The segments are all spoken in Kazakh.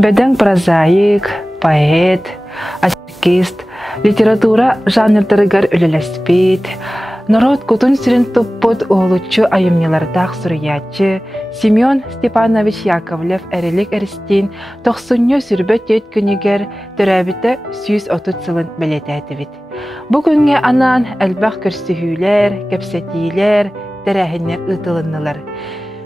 Беден прозаик, поэт, артист, литература жанрдырыгар үлелеспейт, народ кутун сирин туппут оғлучу айымнелардақ сурыячы Семен Степанович Яковлев әрелік әрістен 90 сүрбет ет күнігер төрәбіті 130 сылын білетәтівіт. Бұ күнге анан әлбақ көрсіхүйлер, кепсетилер, тәрәхінер ұтылынылар.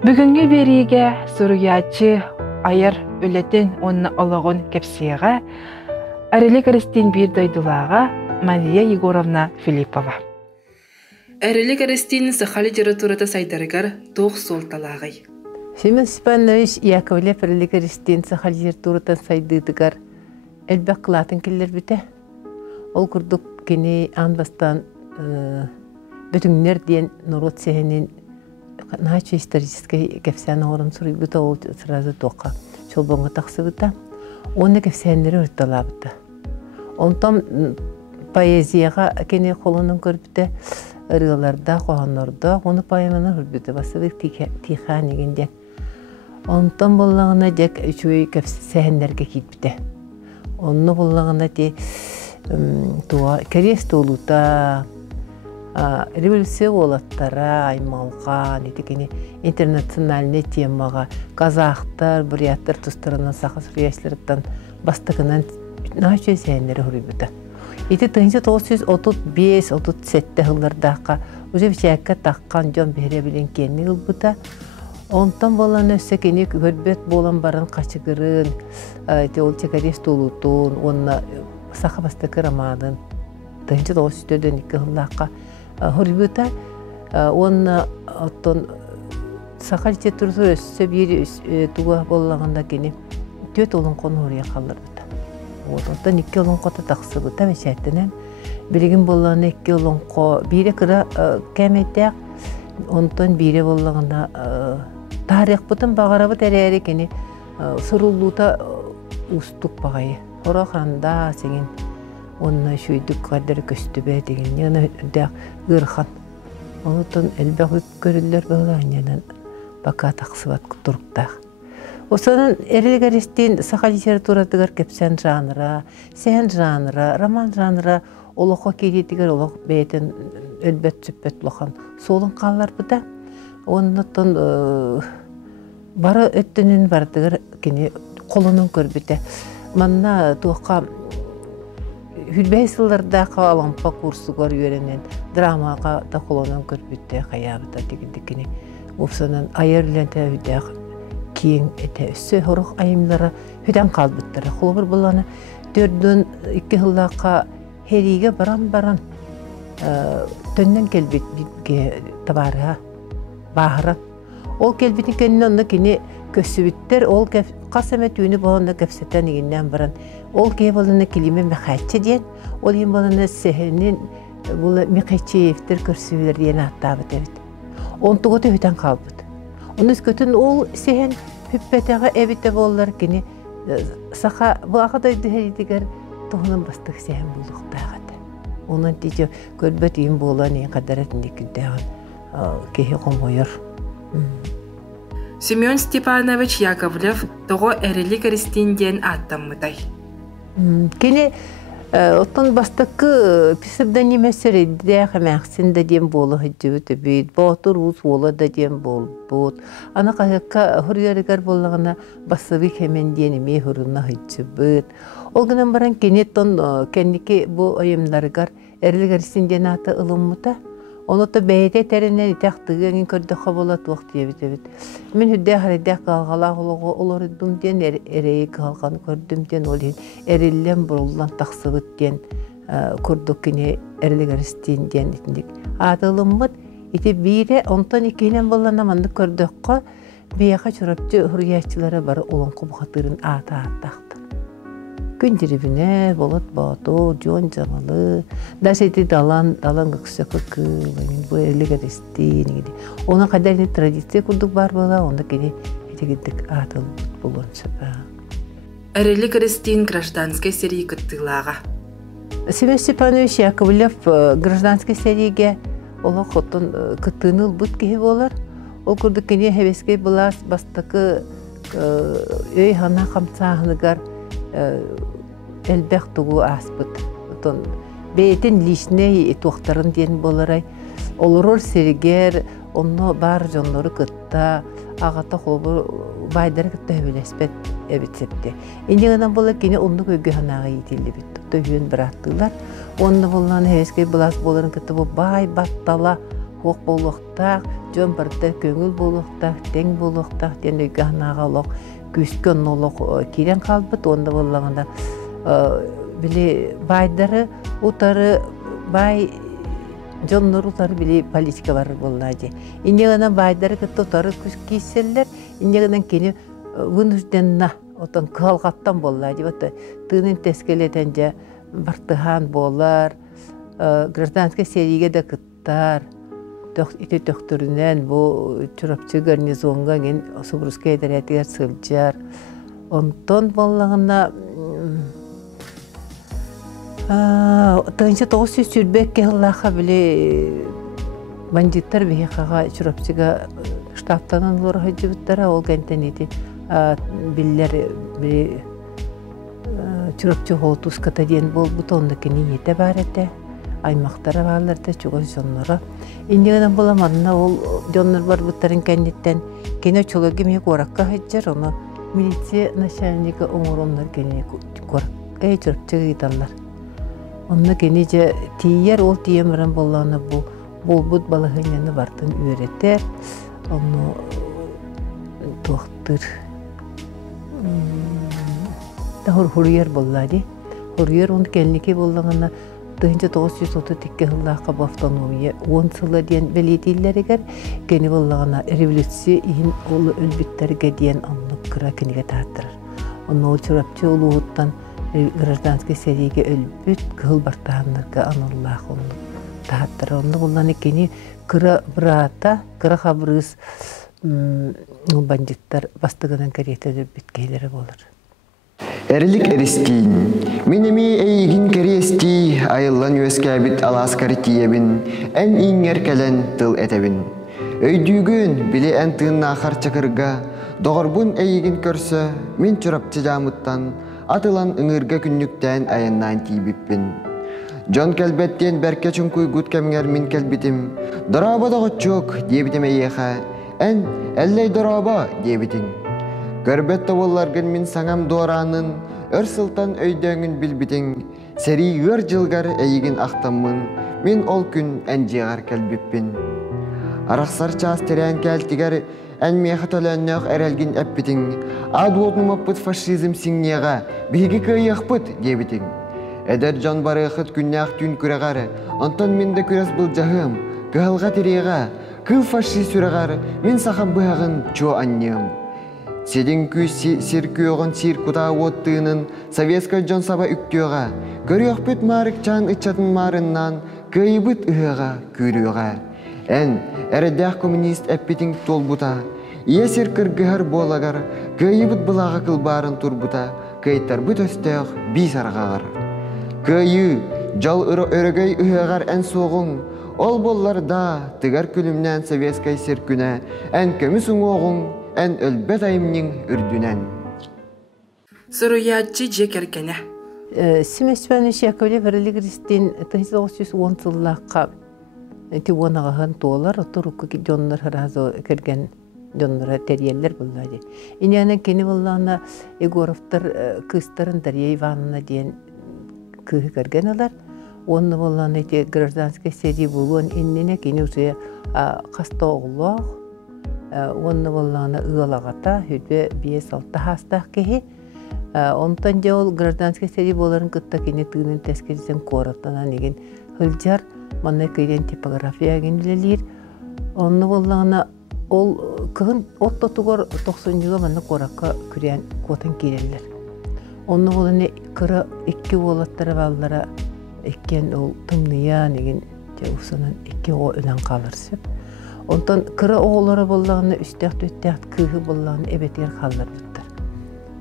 Бүгінгі береге сурыячы айыр үлетін онына олығын кепсеға, әрелік әрістен бір дойдылаға Мария Егоровна Филиппова. Әрелік әрістен сақалы литературата сайдарығар тоқ солталағай. Семен Степанович Яковлев әрелік әрістен сақалы литературата сайдыдығар әлбәк қылатын келер біте. Ол күрдік кені анбастан бүтіңнер дейін народ сәхенен наче исторический кепсәні орын сұрый бұта, ол сразу тоққа чолбонға тақсы бұта. Оны кепсәнлері ұрттала бұта. Онтан поэзияға кені қолының көрбіті ұрғыларда, қоғанларда, оны пайымының ұрбіті басыбық тиқан егенден. Онтан болағына дек үшуі кепсәнлерге кетбіті. Оны болағына де кәрест олута, революция олаттара, аймалған, интернациональный темаға, казақтар, буряттар тұстарынан сақы сүрияшылырыптан бастықынан нәче сәйінлері хүрібіті. 1935-37 ғыллардаққа өзі бішәкке таққан жон бері білен кенні ғылбыта. Онтан болан өсі кені көрбет болан барын қачығырын, ол чекарест олутун, онына сақы бастықы романын 1934-2 ғыллаққа хүрбіті. Онына сақы литература өсі бір туға болағында кені төт олын қоны өрия қалыр бұта. Онтан 2 олын қота тақсы бұта мәшәттінен. Білігін болағына 2 олын қо бірі кіра кәметтәк, онтан бірі болағына тарих бұтын бағара бұт әрі кені сұрулуыта ұстық бағайы. Ора қанда сенген онына шүйдік қадыр көстібе деген еңі өдәк ғырхан. Онытын әлбәқ өт көрілер бағылағынен бақа тақсы бат тұрықтақ. Осының әрілік әрестен сақа литературадығар кепсән жаныра, сән жаныра, роман жаныра олыққа кейдетігер олық бәйтін өлбәт сүпбәт бұлақан солын қалар бұда. Онытын бары өттінін бардығыр кені қолының көрбіті. Манна туаққа хүлбәйсілерді қағалампа курсығар үйерінен драмаға да қолының көрбіті қаябыда дегендікіне. Опсынан айырлен тәуідәқ кейін әті өссі ғұрық айымлары хүден қалбыттары. Қолғыр бұланы 4-2 ғыллаққа хериге баран-баран төннен келбетке табарға бағыран. Ол келбетін кәнін онны кені көссібіттер, ол қасамет үйіні болғанда көпсеттен егеннен баран. Ол кей болғаны келеме мәқәтші ден, ол ең болғаны сәхінен мәқәтші көрсібілер ден аттабыт әбіт. Он тұғыты хүтен қалбыт. Оны көтін ол сәхін хүппетіға әбітті болылар кені сақа бұғадай дүхәридігер тұғынан бастық сәхін болуқтағады. Оның дейті көрбет ең болған ең қадаратын екілдіған кейі қомойыр. Семен Степанович Яковлев тоғы әрелік әрістенден аттамыдай. Кені оттан бастықы псевдоним әсірі дәқі мәқсін да дем болы хүдді бейд, бағытыр ұз олы да дем бол бұд. Ана қағыққа хүрерігер болығына басығы кәмен денеме хүріна хүдді бұд. Ол күнен баран кенеттен кәндеке бұл ойымдарығар әрелік әрістенден аты ұлыммыта. Оны да бәйде тәрінен итәқтігін көрдіққа болады уақыт ебет. Мен хүдді қарайдақ қалғалақ олар үдімден әрейі қалған көрдімден олын әрелілен бұрылдан тақсыбыттен көрдік кене әрілік әрістенден етіндік. Атылымыд, еті бейре онтан екенен болған аманды көрдіққа бейеқа чұрапчы хүргәтчілері бары олын құбқатырын ата-аттақты. Күн деребіне болот бағыту, жон жаңалы, дәсеті далан көксі көкі, бұл әрлік әрестен. Оның қадарыны традиция күрдік бар бола, онда кені әтегедік атыл болуын сөпі. Әрелік әрестен гражданский серии күттілаға. Семен Степанович Яковлев гражданский сериеге олы қоттын күттіныл бұд кейі болар. Ол күрдік кені әвеске бұлас бастықы öy hana kamsahыныгар элбэх тугу аспыт. Отон бейтин лишней туактарын ден боларай. Олорор сергер, онно бар жонлору кытта, агата холбу байдар кытта хөбөлеспет эбитсепти. Индигенен бола кини онну көйгө ханага итилди бит. Төгөн бираттылар. Онны болланы хескей булас боларын кытта бу бай баттала хок болуктак, жон барда көңүл болуктак, тең болуктак дене гахнага лок күскөн нолок кирен калбыт. Онда боллаганда били байдары утары бай жоннор утары били политика бар боллажы. Индигенен байдары кытта утары күс киселлер, индигенен кини вынужденна отон калгаттан боллажы. Вот тынын тескелетенже бартыхан болар, гражданский сериге де кыттар, ити төктөрүнөн бу чурапчы гарнизонга ген Субрусская дәрәтигер сылжар. Онтон боллагына тынчы 900 сүрбек кыллаха биле бандиттар бихага чурапчыга штабтан олар хаҗыбыттара ол гантенити биллер би чурапчы холтус катаден бол бутонда кенете барете аймактары балларда чуган соннора индигенен боламанна ол жоннор бар буттарын кенеттен кене чологи ми коракка хаҗар оны милиция начальнигы оңороннор кене корак чурапчыга гиталлар. Онна кенеже тиер ол тиемрен болланы бу болбут балыгыны бартын үйрөтер. Оны тоқтыр. Тахор хурьер боллады. Хурьер он келники боллагана 1932 жыллакка бу автономия 10 жылы ден белетиллеригер кени боллагана революция ин ол өлбүттерге ден анны кыра кенеге тааттырар. Онна ол чурапчы улууттан гражданский сериге өлбүт кыл бартааннарга ануллах онну тааттыр. Онну булланы кени кыра брата, кыра хабрыз бандиттар бастыгынан каретелер биткейлери болар. Эрилик эристин. Минеми эйгин керести айыллан өскәбит аласкар тиебин, эн иңер келен тыл этебин. Өйдүгүн биле эн тыынна харчакырга, догорбун эйгин көрсө, мен чурапчы жамыттан атылан ыңырга күннүктен аяннан тийбиппин. Жон келбеттен берке чүнкуй гуд кемгер мин келбитим. Дораба догочук дебитим эйеха, эн эллей дораба дебитин. Көрбетті болларгын мин саңам доранын, өрсылтан өйдөңін билбитин. Сери өр жылгар эйгин ақтамын, мен ол күн әнжиғар келбиппин. Арақсар час терен келтігер, ән меха төлөннөк әрелгин әппитин. Ад олнумаппыт фашизм сиңнеға, биги кыйықпыт дебитин. Эдер жан барықыт күннәк түн күрәғары, онтан менде күрәс бұл жағым, кығылға тереға, кыл фашиз сүрәғары, мен сақам бұғын чо аннем. Седен күз сиркүйоғын сиркута оттыынын советская жон саба үктіоға, көріоқпет марық чан үтчатын марыннан күйбіт ұғыға көріоға. Ән, әрідәқ коммунист әппетің толбута, иесір кіргігір болагар, күйбіт бұлаға қылбарын турбута, күйттар бұт өстеуқ бейс арғағар. Күйі, жал өрігей ұғығар ән соғың, ол болларда тығар күлімнен советская сиркүнә, ән көмісің оғың, ән өлбет айымның үрдінен. Сұруячы жекергені. Семеспәні Яковлев Эрилик-Эристин 1910 жыллаққа тиуанағағын толар, тұрыққа жонлар харазы керген жонлара терьелер бұллады. Инияны кені бұллағына Егоровтар кыстарын Дарья Ивановна дейін күйі керген алар. Оны бұллағына гражданский серий болуын иннене кені ұсы қаста оғылақ, онны боллағына ұғалағата, хүлбе 5-6 хастақ кеге. Онтан же ол гражданский серий боларын күтті кені түйінің тәскерден қораттана неген хылжар, маңна көйден типография генлелер. Онны боллағына ол кығын отто тұғыр 90 жылы маңна қораққа күрен қотын керелер. Онны болыны кыры 2 олаттары баллара еккен ол тымния неген ұсынан 2 о өнен қалыр сөп. Онтан кыры оғылары боллағына үстәқ-төттәқ күйі боллағына әбетер қалар бұттар.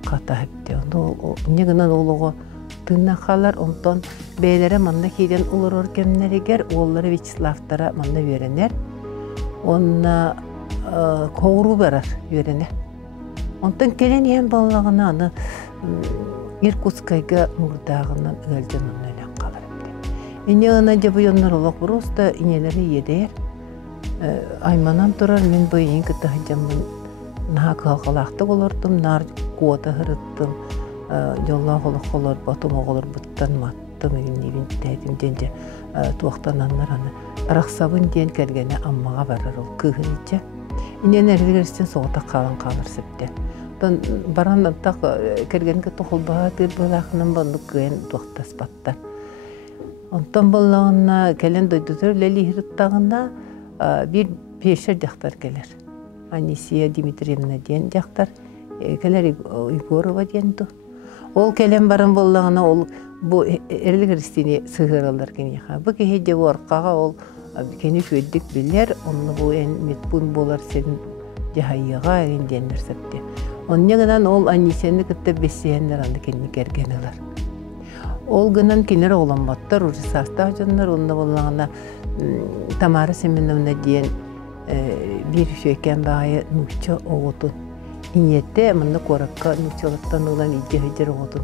Қата әпте. Негінен олығы тыңна қалар, онтан бәйлері манна кейден олар өркемнер егер, олары Вячеславтара манна веренер. Онна қоғыру барар верене. Ondan kelen yen balлағына аны Иркутскайга мурдағынан өлден оннан қалар әпті. Ине ана жабы йоннар олақ бұрыста инелері едер. Айманан тұрар мен бұйын күтті жамын наға қалақты олардым, нар қуата ғырыттым. Жолла қолық олар, батым оғылар бұттан маттым, егін тәдім денде туақтан аннар аны. Рақсабын ден кәргені аммаға барар ол күғын итче. Инен әргерістен соғыта қалар сәпті. Баран тақ кәргенге тоқылбаға тер болақынан бандық көйен туақтас баттар. Онтан болағына кәлен дойдытыр ләлі хирыттағында bir пешер жақтар келер. Анисия Дмитриевна ден жақтар, келер Егорова денді. Ол кәлен баран болағына ол бұл әрлі Христине сығыралар кенеға. Бұл кеге орқаға ол кені көйдік білер, оны бұл ән метбун болар сен жағайыға әрін денлер сәпте. Onun gınan ol annesini kıtta besleyenler andı kendini kergeneler. Ol gınan kenara olanmatlar, orası sasta canlar, onda bollağına Tamara Semenovna diyen bir şeyken bağı nukça oğutun. İnyette amında korakka nukçalıktan olan iyice hıcar oğutun.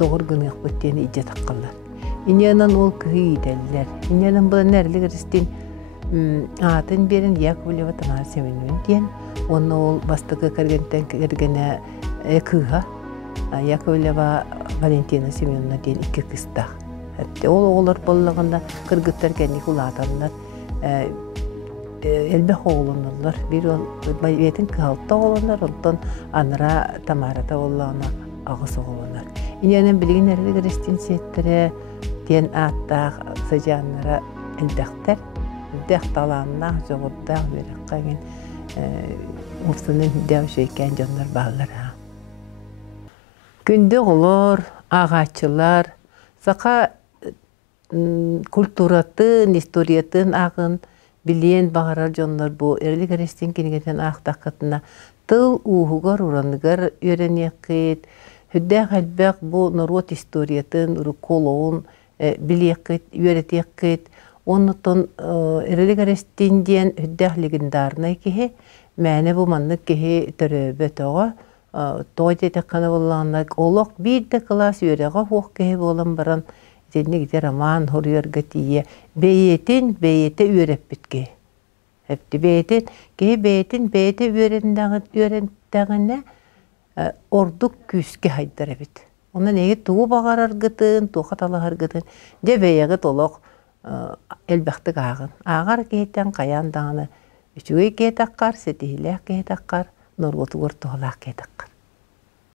Doğru gını yakbıttığını iyice takkallar. İnyanan ol kıhı giderler. İnyanan bu nereli Hristin atın birin Yakovleva Tamara Semenovna diyen. Onu ol bastığı kırgene kıha. Yakovleva Valentina Semyonovna diyen iki kısta. Hatta oğullar bollağında kırgıtlar kendi kulatanlar. Elbek oğlanırlar. Bir yetin kıhaltta oğlanlar. Ondan anıra Tamara'da oğlana ağız oğlanlar. İnyanen bilgin nerede Hristin settire diyen attağ sıcanlara eldekter. Eldek talanına zoğurda verekken Ursunun hüddev şeyken canlar bağlar. Günde olur, ağaççılar, saka kulturatın, historiyatın ağın bilen bağırar canlar bu. Erli Hristin kenigeten ağdakatına tıl uğugar uranıgar öğreniyekit. Hüddev halbek bu norot historiyatın, koloğun biliyekit, öğretiyekit. Ondan Erli Hristin diyen hüddev legendarına ki Мәне bu manlık ki töröbü toğa, toğda tekana bolanlar, olaq bir de klas yöreğe hoq ki bolan baran, zenne gider aman horuyor gatiye, beyete öğrep bitki. Hepti beyetin öğrendiğine orduk küske haydar ebit. Ona neye tuğu bağar argıtın, tuğu hatalı argıtın, de beyeğe tolaq elbekti ağın. Ağar kehitten kayan dağını, Üçüge kehtakkar, setihilek kehtakkar, norgotu gortoğlak kehtakkar.